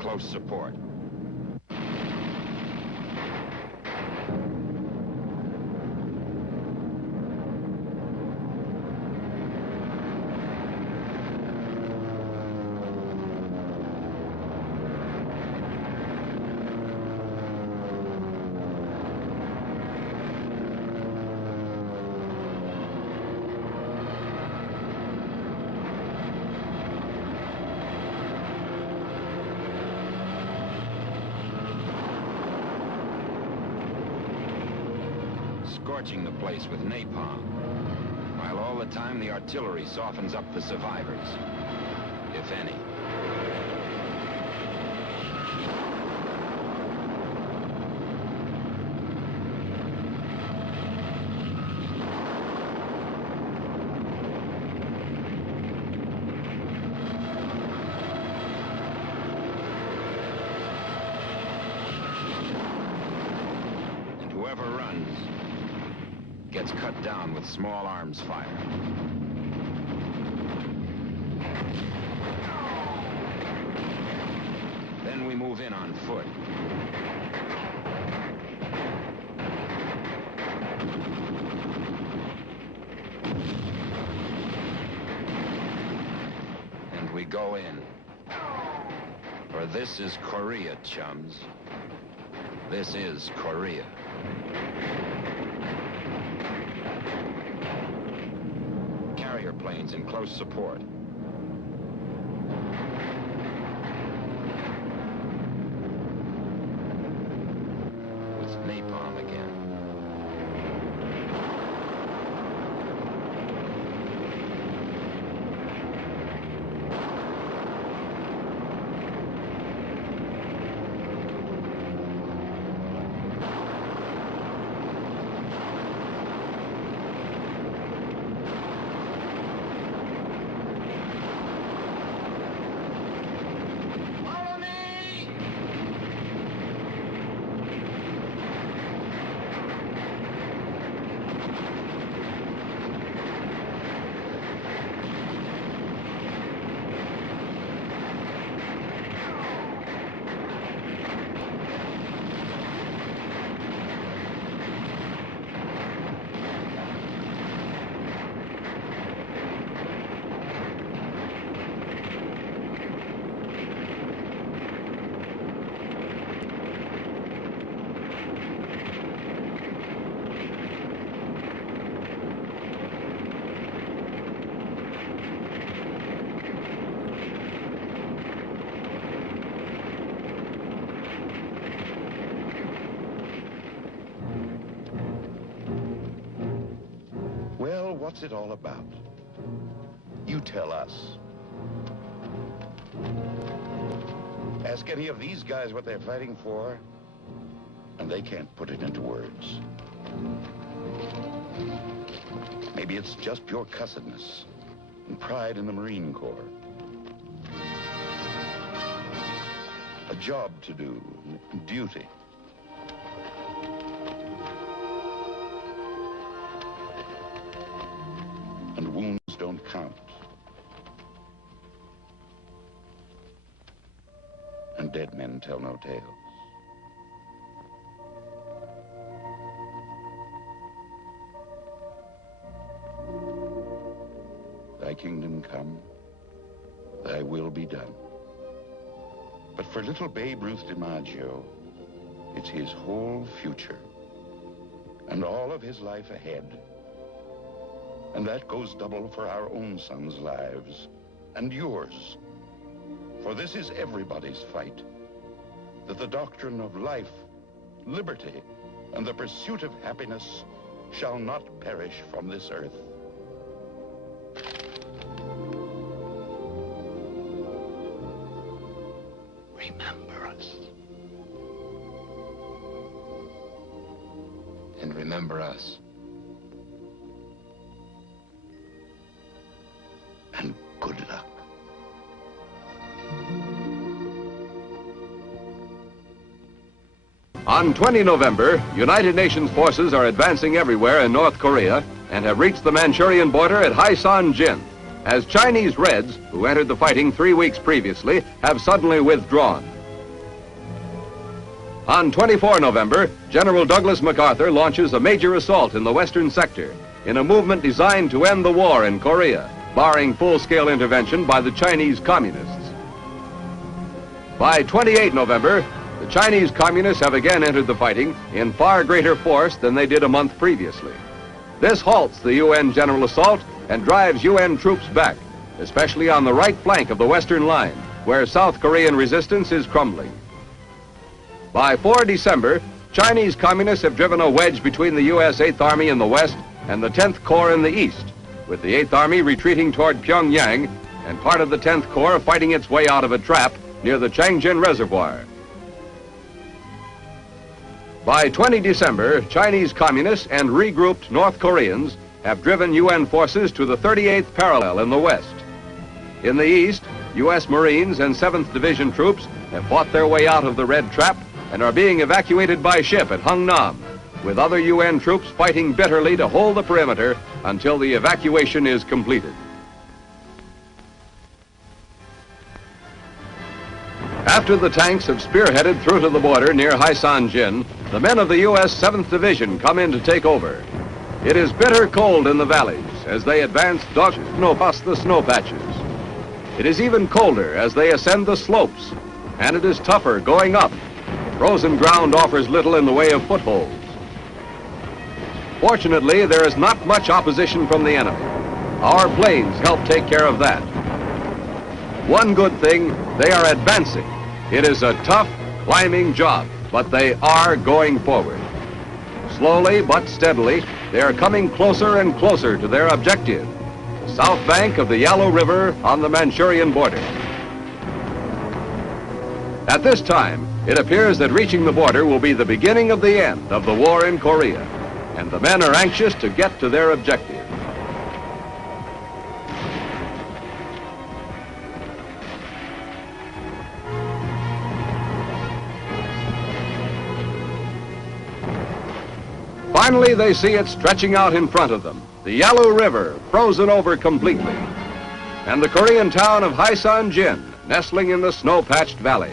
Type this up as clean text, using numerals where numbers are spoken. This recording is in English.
close support. Scorching the place with napalm, while all the time the artillery softens up the survivors, if any. And whoever runs gets cut down with small arms fire. Then we move in on foot. And we go in. For this is Korea, chums. This is Korea. Planes in close support. It's napalm again. What's it all about? You tell us. Ask any of these guys what they're fighting for, and they can't put it into words. Maybe it's just pure cussedness and pride in the Marine Corps. A job to do, duty. And wounds don't count. And dead men tell no tales. Thy kingdom come, thy will be done. But for little Babe Ruth DiMaggio, it's his whole future and all of his life ahead. And that goes double for our own sons' lives and yours. For this is everybody's fight, that the doctrine of life, liberty, and the pursuit of happiness shall not perish from this earth. Remember us. And remember us. And good luck. On 20 November, United Nations forces are advancing everywhere in North Korea and have reached the Manchurian border at Haisan-jin, as Chinese Reds, who entered the fighting 3 weeks previously, have suddenly withdrawn. On 24 November, General Douglas MacArthur launches a major assault in the western sector in a movement designed to end the war in Korea, barring full-scale intervention by the Chinese Communists. By 28 November, the Chinese Communists have again entered the fighting in far greater force than they did a month previously. This halts the UN general assault and drives UN troops back, especially on the right flank of the western line, where South Korean resistance is crumbling. By 4 December, Chinese Communists have driven a wedge between the U.S. 8th Army in the west and the 10th Corps in the east, with the 8th Army retreating toward Pyongyang and part of the 10th Corps fighting its way out of a trap near the Changjin Reservoir. By 20 December, Chinese Communists and regrouped North Koreans have driven UN forces to the 38th parallel in the west. In the east, U.S. Marines and 7th Division troops have fought their way out of the Red Trap and are being evacuated by ship at Hungnam, with other UN troops fighting bitterly to hold the perimeter until the evacuation is completed. After the tanks have spearheaded through to the border near Haisanjin, the men of the U.S. 7th Division come in to take over. It is bitter cold in the valleys as they advance past the snow patches. It is even colder as they ascend the slopes, and it is tougher going up. Frozen ground offers little in the way of footholds. Fortunately, there is not much opposition from the enemy. Our planes help take care of that. One good thing, they are advancing. It is a tough, climbing job, but they are going forward. Slowly but steadily, they are coming closer and closer to their objective, the south bank of the Yalu River on the Manchurian border. At this time, it appears that reaching the border will be the beginning of the end of the war in Korea, and the men are anxious to get to their objective. Finally, they see it stretching out in front of them, the Yalu River, frozen over completely, and the Korean town of Haisanjin, nestling in the snow-patched valley.